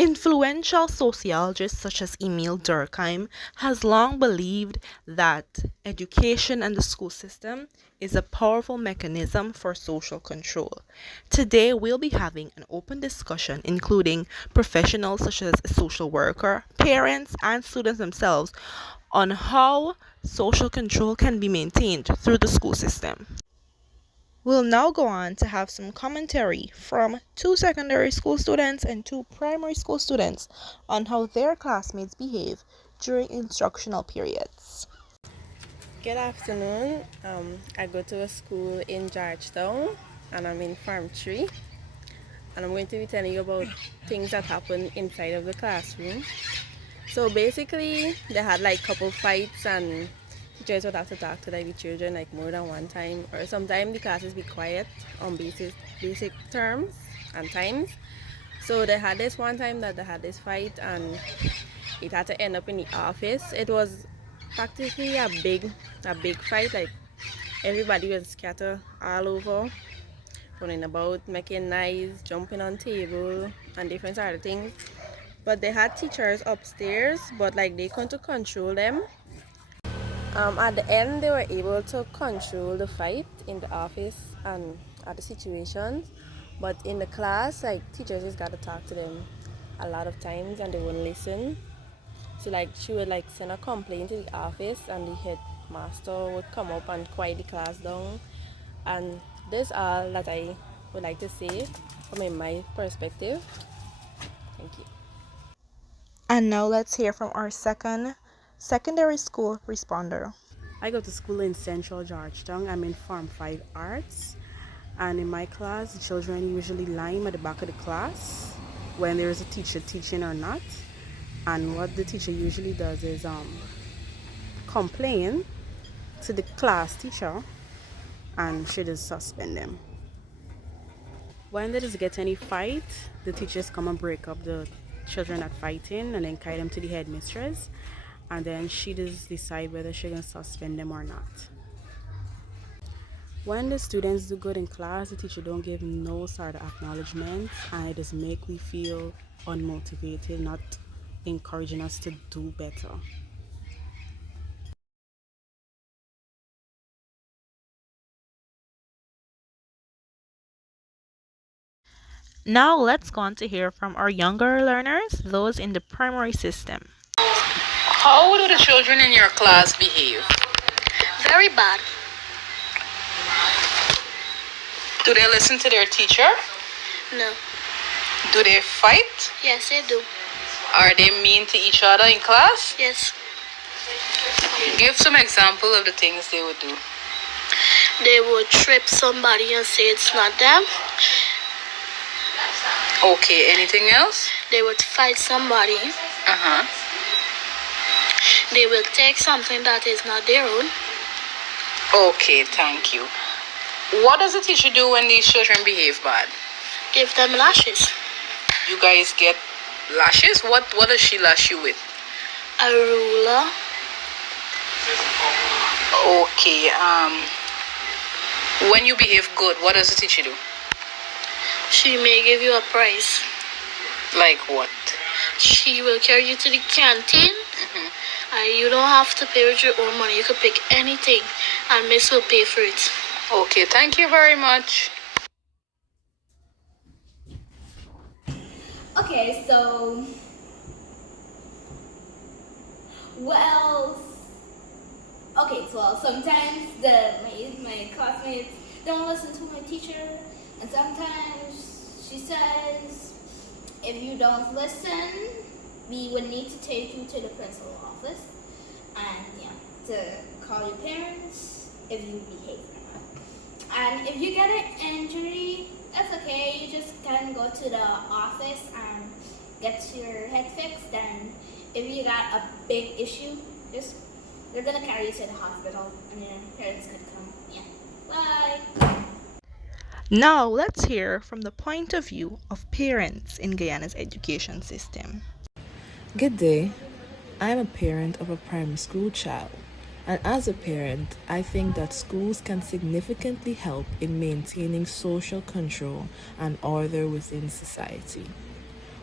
Influential sociologists such as Emil Durkheim has long believed that education and the school system is a powerful mechanism for social control. Today we'll be having an open discussion including professionals such as a social worker, parents, and students themselves on how social control can be maintained through the school system. We'll now go on to have some commentary from two secondary school students and two primary school students on how their classmates behave during instructional periods. Good afternoon. I go to a school in Georgetown and I'm in Farm 3 and I'm going to be telling you about things that happen inside of the classroom. So basically they had like couple fights and teachers would have to talk to like the children like more than one time, or sometimes the classes be quiet on basic terms and times. So they had this one time that they had this fight and it had to end up in the office. It was practically a big fight. Like everybody was scattered all over, running about, making noise, jumping on table, and different sort of things. But they had teachers upstairs, but like they couldn't control them. At the end, they were able to control the fight in the office and at the situations. But in the class, like teachers just got to talk to them a lot of times and they wouldn't listen. So like she would like send a complaint to the office and the headmaster would come up and quiet the class down. And this all that I would like to say from my perspective. Thank you. And now let's hear from our second secondary school responder. I go to school in Central Georgetown. I'm in Form 5 Arts. And in my class, the children usually line at the back of the class when there is a teacher teaching or not. And what the teacher usually does is complain to the class teacher and she just suspend them. When there does get any fight, the teachers come and break up the children that fighting and then carry them to the headmistress, and then she just decide whether she gonna suspend them or not. When the students do good in class, the teacher don't give no sort of acknowledgement, and it just make we feel unmotivated, not encouraging us to do better. Now let's go on to hear from our younger learners, those in the primary system. How do the children in your class behave? Very bad. Do they listen to their teacher? No. Do they fight? Yes, they do. Are they mean to each other in class? Yes. Give some example of the things they would do. They would trip somebody and say it's not them. Okay, anything else? They would fight somebody. Uh-huh. They will take something that is not their own. Okay, thank you. What does the teacher do when these children behave bad? Give them lashes. You guys get lashes? What does she lash you with? A ruler. Okay, when you behave good, what does the teacher do? She may give you a prize. Like what? She will carry you to the canteen. You don't have to pay with your own money. You could pick anything and Miss will pay for it. Okay, thank you very much. Okay, so well, sometimes my classmates don't listen to my teacher, and sometimes she says if you don't listen, we would need to take you to the principal office and to call your parents if you behave or not. And if you get an injury, that's okay. You just can go to the office and get your head fixed. And if you got a big issue, they're gonna carry you to the hospital, and your parents could come. Yeah. Bye. Now let's hear from the point of view of parents in Guyana's education system. Good day. I'm a parent of a primary school child. And as a parent, I think that schools can significantly help in maintaining social control and order within society.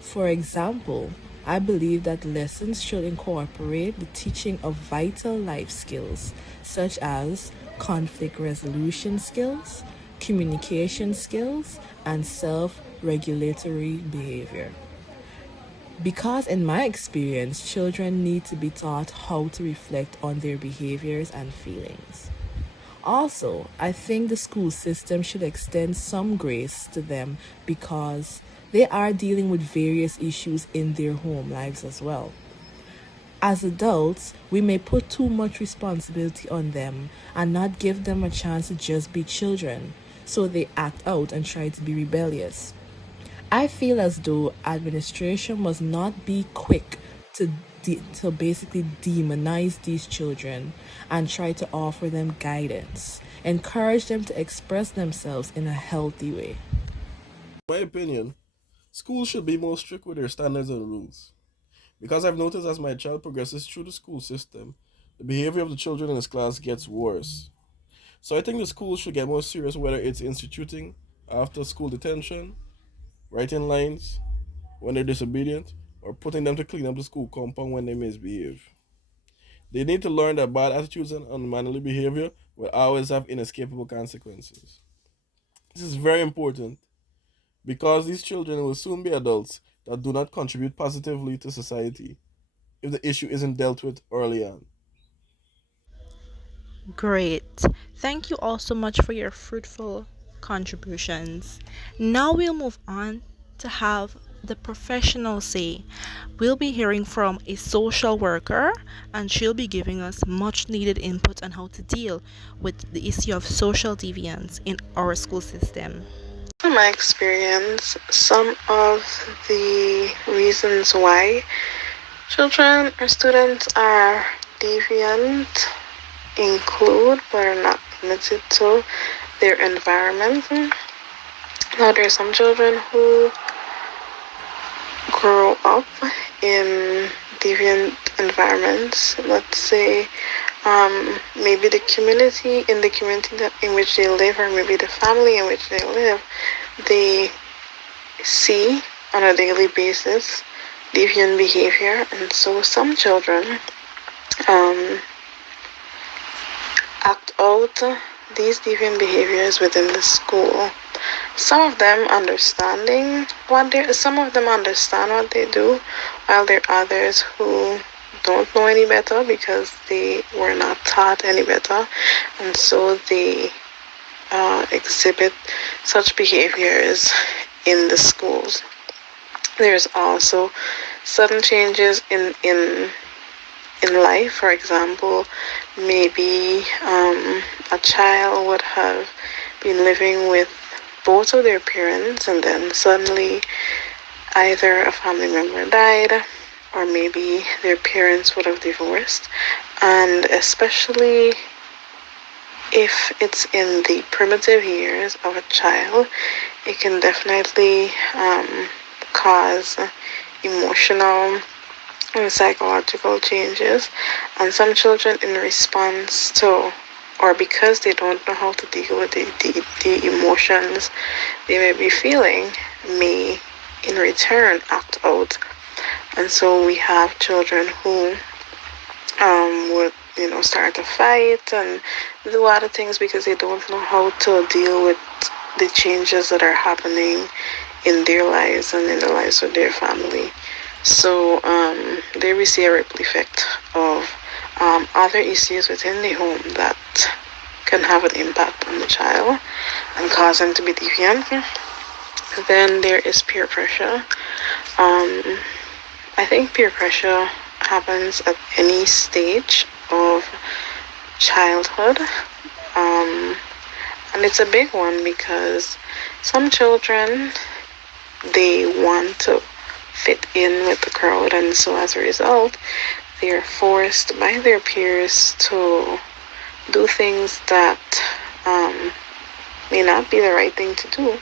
For example, I believe that lessons should incorporate the teaching of vital life skills such as conflict resolution skills, communication skills, and self regulatory behavior. Because, in my experience, children need to be taught how to reflect on their behaviors and feelings. Also, I think the school system should extend some grace to them because they are dealing with various issues in their home lives as well. As adults, we may put too much responsibility on them and not give them a chance to just be children, so they act out and try to be rebellious. I feel as though administration must not be quick to basically demonize these children and try to offer them guidance, encourage them to express themselves in a healthy way. In my opinion, schools should be more strict with their standards and rules. Because I've noticed as my child progresses through the school system, the behavior of the children in his class gets worse. So I think the schools should get more serious, whether it's instituting after school detention, writing lines when they're disobedient, or putting them to clean up the school compound when they misbehave. They need to learn that bad attitudes and unmanly behavior will always have inescapable consequences. This is very important because these children will soon be adults that do not contribute positively to society if the issue isn't dealt with early on. Great. Thank you all so much for your fruitful contributions. Now we'll move on to have the professional say. We'll be hearing from a social worker, and she'll be giving us much needed input on how to deal with the issue of social deviance in our school system. In my experience, some of the reasons why children or students are deviant include, but are not limited to, their environment. Now, there are some children who grow up in deviant environments. Let's say maybe the community in which they live, or maybe the family in which they live, they see on a daily basis deviant behavior, and so some children um, act out these deviant behaviors within the school. Some of them some of them understand what they do, while there are others who don't know any better because they were not taught any better, and so they exhibit such behaviors in the schools. There's also sudden changes in life. For example, maybe a child would have been living with both of their parents, and then suddenly either a family member died, or maybe their parents would have divorced. And especially if it's in the primitive years of a child, it can definitely cause emotional and psychological changes. And some children, in response to, or because they don't know how to deal with the emotions they may be feeling, may in return act out. And so we have children who would start to fight and do other things because they don't know how to deal with the changes that are happening in their lives and in the lives of their family. So they receive a ripple effect of other issues within the home that can have an impact on the child and cause them to be deviant. Then there is peer pressure. I think peer pressure happens at any stage of childhood. And it's a big one because some children, they want to fit in with the crowd, and so as a result, they are forced by their peers to do things that may not be the right thing to do,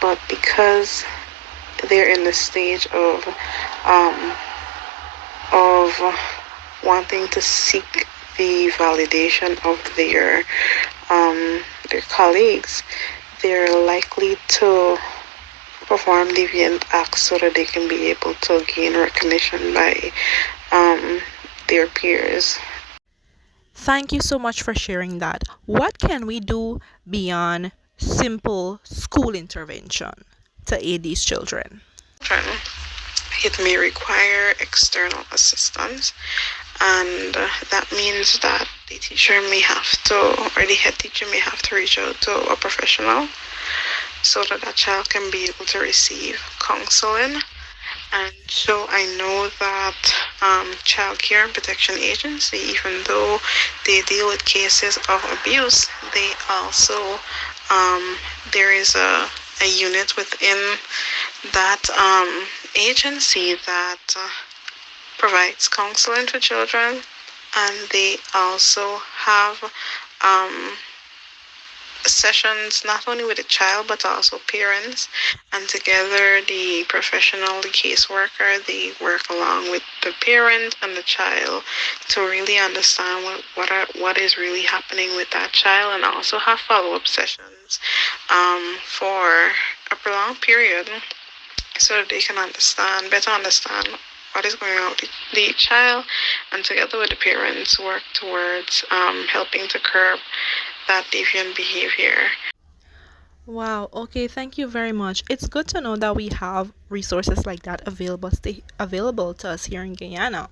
but because they're in the stage of wanting to seek the validation of their colleagues, they're likely to perform deviant acts so that they can be able to gain recognition by their peers. Thank you so much for sharing that. What can we do beyond simple school intervention to aid these children? Children, it may require external assistance, and that means that the teacher may have to, or the head teacher may have to reach out to a professional so that that child can be able to receive counseling. And so I know that Child Care and Protection Agency, even though they deal with cases of abuse, they also, there is a unit within that agency that provides counseling for children, and they also have um, sessions not only with the child but also parents, and together the professional, the caseworker, they work along with the parent and the child to really understand what is really happening with that child, and also have follow-up sessions for a prolonged period so that they can better understand what is going on with the child, and together with the parents work towards helping to curb that deviant behavior. Wow, okay, thank you very much. It's good to know that we have resources like that available to us here in Guyana.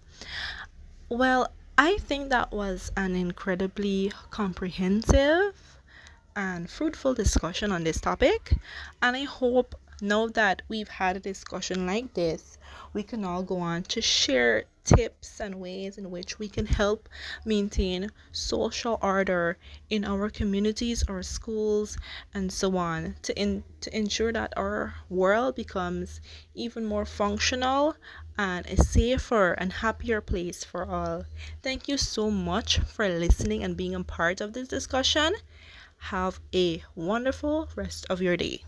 Well, I think that was an incredibly comprehensive and fruitful discussion on this topic. And I hope now that we've had a discussion like this, we can all go on to share tips and ways in which we can help maintain social order in our communities, our schools, and so on to ensure that our world becomes even more functional and a safer and happier place for all. Thank you so much for listening and being a part of this discussion. Have a wonderful rest of your day.